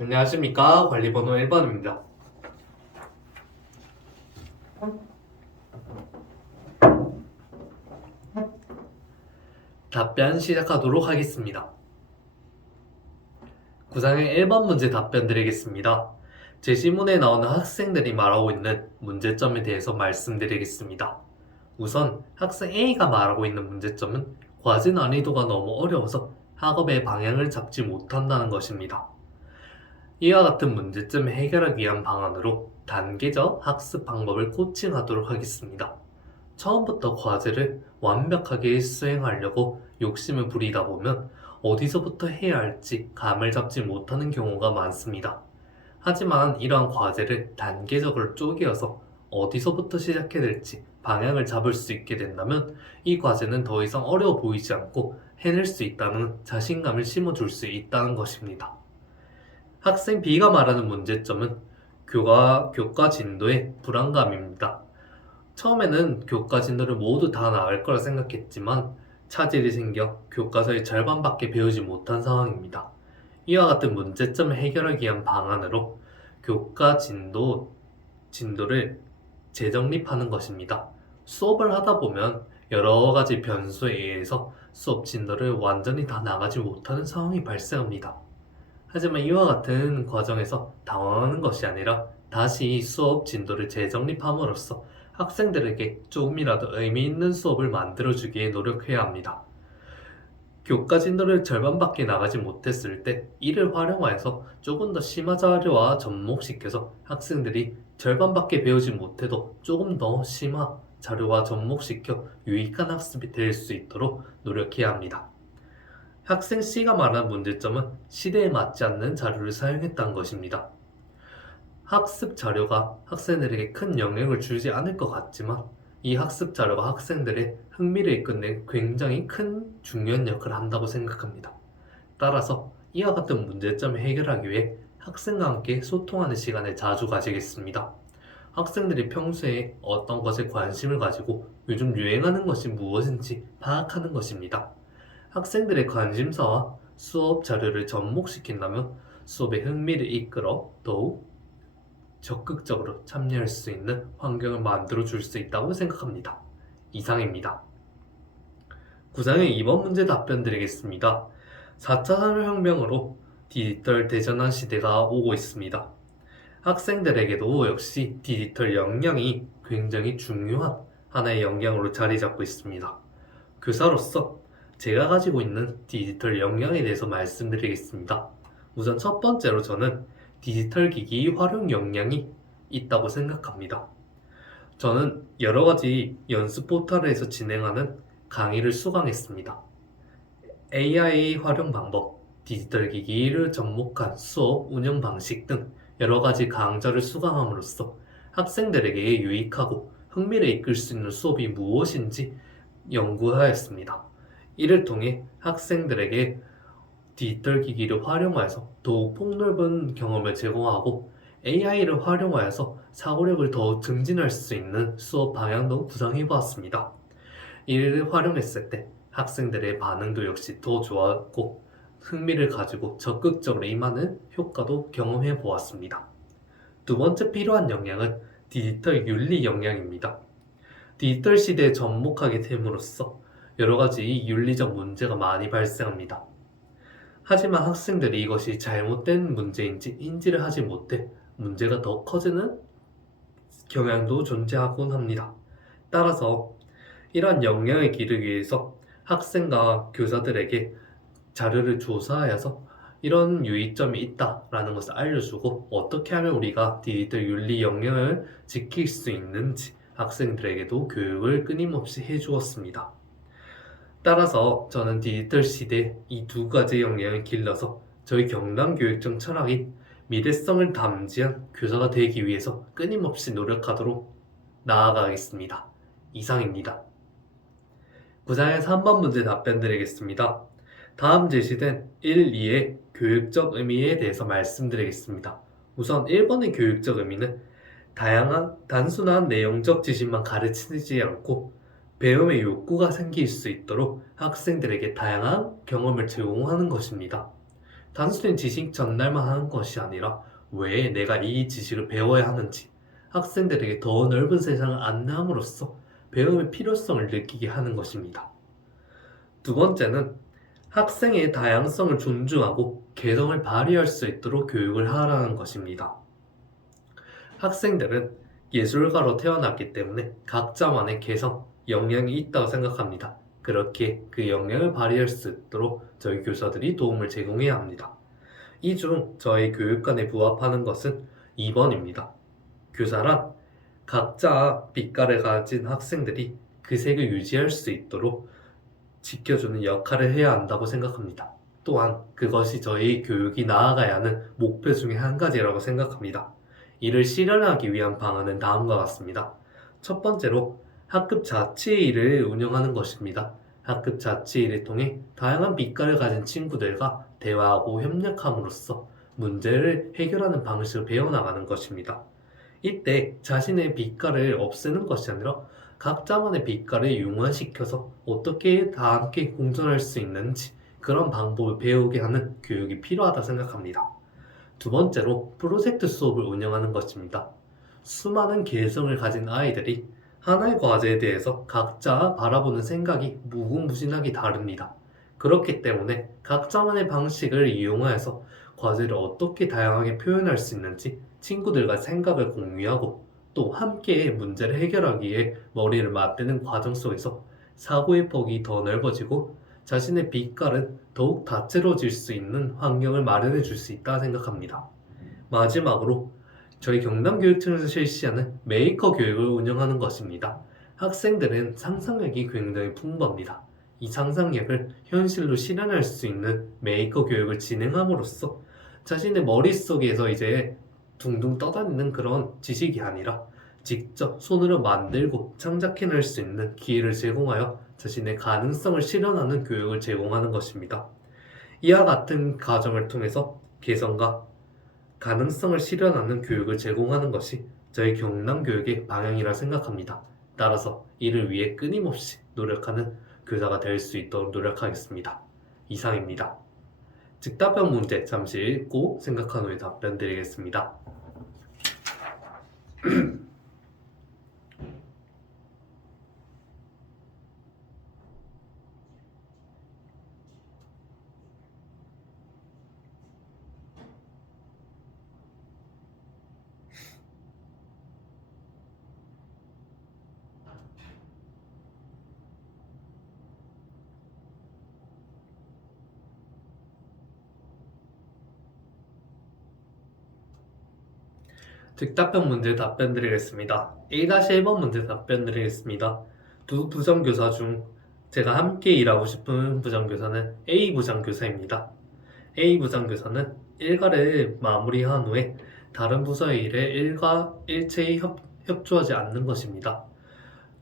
안녕하십니까. 관리번호 1번입니다. 답변 시작하도록 하겠습니다. 구상의 1번 문제 답변 드리겠습니다. 제시문에 나오는 학생들이 말하고 있는 문제점에 대해서 말씀드리겠습니다. 우선 학생 A가 말하고 있는 문제점은 과제 난이도가 너무 어려워서 학업의 방향을 잡지 못한다는 것입니다. 이와 같은 문제점을 해결하기 위한 방안으로 단계적 학습 방법을 코칭하도록 하겠습니다. 처음부터 과제를 완벽하게 수행하려고 욕심을 부리다 보면 어디서부터 해야 할지 감을 잡지 못하는 경우가 많습니다. 하지만 이러한 과제를 단계적으로 쪼개어서 어디서부터 시작해야 될지 방향을 잡을 수 있게 된다면 이 과제는 더 이상 어려워 보이지 않고 해낼 수 있다는 자신감을 심어줄 수 있다는 것입니다. 학생 B가 말하는 문제점은 교과 진도의 불안감입니다. 처음에는 교과 진도를 모두 다 나을 거라 생각했지만 차질이 생겨 교과서의 절반밖에 배우지 못한 상황입니다. 이와 같은 문제점을 해결하기 위한 방안으로 교과 진도를 재정립하는 것입니다. 수업을 하다 보면 여러 가지 변수에 의해서 수업 진도를 완전히 다 나가지 못하는 상황이 발생합니다. 하지만 이와 같은 과정에서 당황하는 것이 아니라 다시 수업 진도를 재정립함으로써 학생들에게 조금이라도 의미 있는 수업을 만들어주기에 노력해야 합니다. 교과 진도를 절반밖에 나가지 못했을 때 이를 활용하여서 조금 더 심화 자료와 접목시켜서 학생들이 절반밖에 배우지 못해도 조금 더 심화 자료와 접목시켜 유익한 학습이 될 수 있도록 노력해야 합니다. 학생 C가 말한 문제점은 시대에 맞지 않는 자료를 사용했다는 것입니다. 학습 자료가 학생들에게 큰 영향을 주지 않을 것 같지만 이 학습 자료가 학생들의 흥미를 이끌는 굉장히 큰 중요한 역할을 한다고 생각합니다. 따라서 이와 같은 문제점을 해결하기 위해 학생과 함께 소통하는 시간을 자주 가지겠습니다. 학생들이 평소에 어떤 것에 관심을 가지고 요즘 유행하는 것이 무엇인지 파악하는 것입니다. 학생들의 관심사와 수업 자료를 접목시킨다면 수업의 흥미를 이끌어 더욱 적극적으로 참여할 수 있는 환경을 만들어 줄 수 있다고 생각합니다. 이상입니다. 구상의 2번 문제 답변 드리겠습니다. 4차 산업혁명으로 디지털 대전환 시대가 오고 있습니다. 학생들에게도 역시 디지털 역량이 굉장히 중요한 하나의 역량으로 자리 잡고 있습니다. 교사로서 제가 가지고 있는 디지털 역량에 대해서 말씀드리겠습니다. 우선 첫 번째로 저는 디지털 기기 활용 역량이 있다고 생각합니다. 저는 여러 가지 연습 포털에서 진행하는 강의를 수강했습니다. AI 활용 방법, 디지털 기기를 접목한 수업 운영 방식 등 여러 가지 강좌를 수강함으로써 학생들에게 유익하고 흥미를 이끌 수 있는 수업이 무엇인지 연구하였습니다. 이를 통해 학생들에게 디지털 기기를 활용하여서 더욱 폭넓은 경험을 제공하고 AI를 활용하여서 사고력을 더 증진할 수 있는 수업 방향도 구상해 보았습니다. 이를 활용했을 때 학생들의 반응도 역시 더 좋았고 흥미를 가지고 적극적으로 임하는 효과도 경험해 보았습니다. 두 번째 필요한 역량은 디지털 윤리 역량입니다. 디지털 시대에 접목하게 됨으로써 여러 가지 윤리적 문제가 많이 발생합니다. 하지만 학생들이 이것이 잘못된 문제인지 인지를 하지 못해 문제가 더 커지는 경향도 존재하곤 합니다. 따라서 이러한 역량을 기르기 위해서 학생과 교사들에게 자료를 조사하여서 이런 유의점이 있다라는 것을 알려주고 어떻게 하면 우리가 디지털 윤리 역량을 지킬 수 있는지 학생들에게도 교육을 끊임없이 해주었습니다. 따라서 저는 디지털 시대 이 두 가지 역량을 길러서 저희 경남교육청 철학인 미래성을 담지한 교사가 되기 위해서 끊임없이 노력하도록 나아가겠습니다. 이상입니다. 구상의 3번 문제 답변 드리겠습니다. 다음 제시된 1, 2의 교육적 의미에 대해서 말씀드리겠습니다. 우선 1번의 교육적 의미는 다양한 단순한 내용적 지식만 가르치지 않고 배움의 욕구가 생길 수 있도록 학생들에게 다양한 경험을 제공하는 것입니다. 단순히 지식 전달만 하는 것이 아니라 왜 내가 이 지식을 배워야 하는지 학생들에게 더 넓은 세상을 안내함으로써 배움의 필요성을 느끼게 하는 것입니다. 두 번째는 학생의 다양성을 존중하고 개성을 발휘할 수 있도록 교육을 하라는 것입니다. 학생들은 예술가로 태어났기 때문에 각자만의 개성, 역량이 있다고 생각합니다. 그렇게 그 역량을 발휘할 수 있도록 저희 교사들이 도움을 제공해야 합니다. 이 중 저희 교육관에 부합하는 것은 2번입니다. 교사란 각자 빛깔을 가진 학생들이 그 색을 유지할 수 있도록 지켜주는 역할을 해야 한다고 생각합니다. 또한 그것이 저희 교육이 나아가야 하는 목표 중에 한 가지라고 생각합니다. 이를 실현하기 위한 방안은 다음과 같습니다. 첫 번째로 학급 자치회의를 운영하는 것입니다. 학급 자치회의를 통해 다양한 빛깔을 가진 친구들과 대화하고 협력함으로써 문제를 해결하는 방식을 배워나가는 것입니다. 이때 자신의 빛깔을 없애는 것이 아니라 각자만의 빛깔을 융화시켜서 어떻게 다 함께 공존할 수 있는지 그런 방법을 배우게 하는 교육이 필요하다 생각합니다. 두 번째로 프로젝트 수업을 운영하는 것입니다. 수많은 개성을 가진 아이들이 하나의 과제에 대해서 각자 바라보는 생각이 무궁무진하게 다릅니다. 그렇기 때문에 각자만의 방식을 이용하여서 과제를 어떻게 다양하게 표현할 수 있는지 친구들과 생각을 공유하고 또 함께 문제를 해결하기 위해 머리를 맞대는 과정 속에서 사고의 폭이 더 넓어지고 자신의 빛깔은 더욱 다채로워질 수 있는 환경을 마련해 줄 수 있다 생각합니다. 마지막으로 저희 경남교육청에서 실시하는 메이커 교육을 운영하는 것입니다. 학생들은 상상력이 굉장히 풍부합니다. 이 상상력을 현실로 실현할 수 있는 메이커 교육을 진행함으로써 자신의 머릿속에서 이제 둥둥 떠다니는 그런 지식이 아니라 직접 손으로 만들고 창작해낼 수 있는 기회를 제공하여 자신의 가능성을 실현하는 교육을 제공하는 것입니다. 이와 같은 과정을 통해서 개성과 가능성을 실현하는 교육을 제공하는 것이 저희 경남교육의 방향이라 생각합니다. 따라서 이를 위해 끊임없이 노력하는 교사가 될 수 있도록 노력하겠습니다. 이상입니다. 즉답변 문제 잠시 읽고 생각한 후에 답변 드리겠습니다. 즉답변 문제 답변 드리겠습니다. 1-1번 문제 답변 드리겠습니다. 두 부장교사 중 제가 함께 일하고 싶은 부장교사는 A 부장교사입니다. A 부장교사는 일과를 마무리한 후에 다른 부서의 일에 일체히 협조하지 않는 것입니다.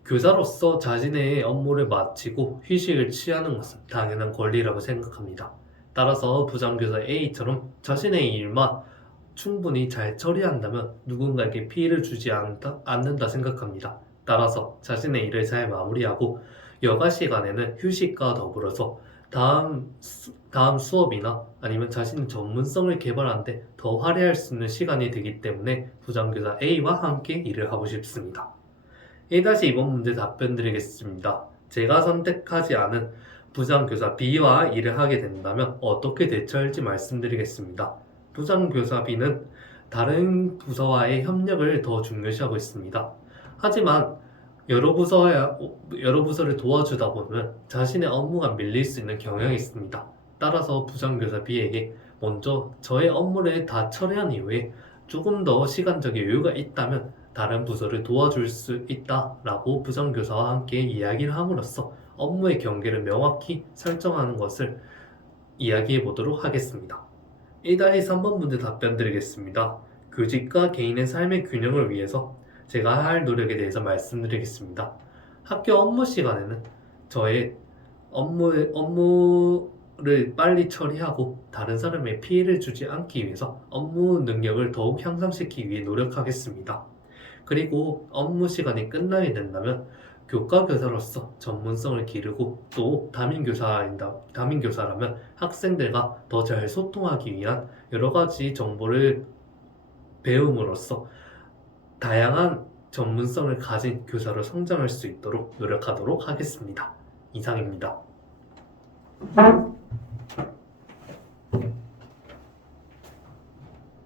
교사로서 자신의 업무를 마치고 휴식을 취하는 것은 당연한 권리라고 생각합니다. 따라서 부장교사 A처럼 자신의 일만 충분히 잘 처리한다면 누군가에게 피해를 주지 않는다 생각합니다. 따라서 자신의 일을 잘 마무리하고 여가 시간에는 휴식과 더불어서 다음 수업이나 아니면 자신의 전문성을 개발하는데 더 활용할 수 있는 시간이 되기 때문에 부장교사 A와 함께 일을 하고 싶습니다. 1-2번 문제 답변 드리겠습니다. 제가 선택하지 않은 부장교사 B와 일을 하게 된다면 어떻게 대처할지 말씀드리겠습니다. 부장교사 B는 다른 부서와의 협력을 더 중요시하고 있습니다. 하지만 여러 부서를 도와주다 보면 자신의 업무가 밀릴 수 있는 경향이 있습니다. 따라서 부장교사 B에게 먼저 저의 업무를 다 처리한 이후에 조금 더 시간적인 여유가 있다면 다른 부서를 도와줄 수 있다라고 부장교사와 함께 이야기를 함으로써 업무의 경계를 명확히 설정하는 것을 이야기해 보도록 하겠습니다. 1-3번 문제 답변 드리겠습니다. 교직과 개인의 삶의 균형을 위해서 제가 할 노력에 대해서 말씀드리겠습니다. 학교 업무 시간에는 저의 업무를 빨리 처리하고 다른 사람에 피해를 주지 않기 위해서 업무 능력을 더욱 향상시키기 위해 노력하겠습니다. 그리고 업무 시간이 끝나게 된다면 교과 교사로서 전문성을 기르고 또 담임교사라면 학생들과 더 잘 소통하기 위한 여러 가지 정보를 배움으로써 다양한 전문성을 가진 교사로 성장할 수 있도록 노력하도록 하겠습니다. 이상입니다.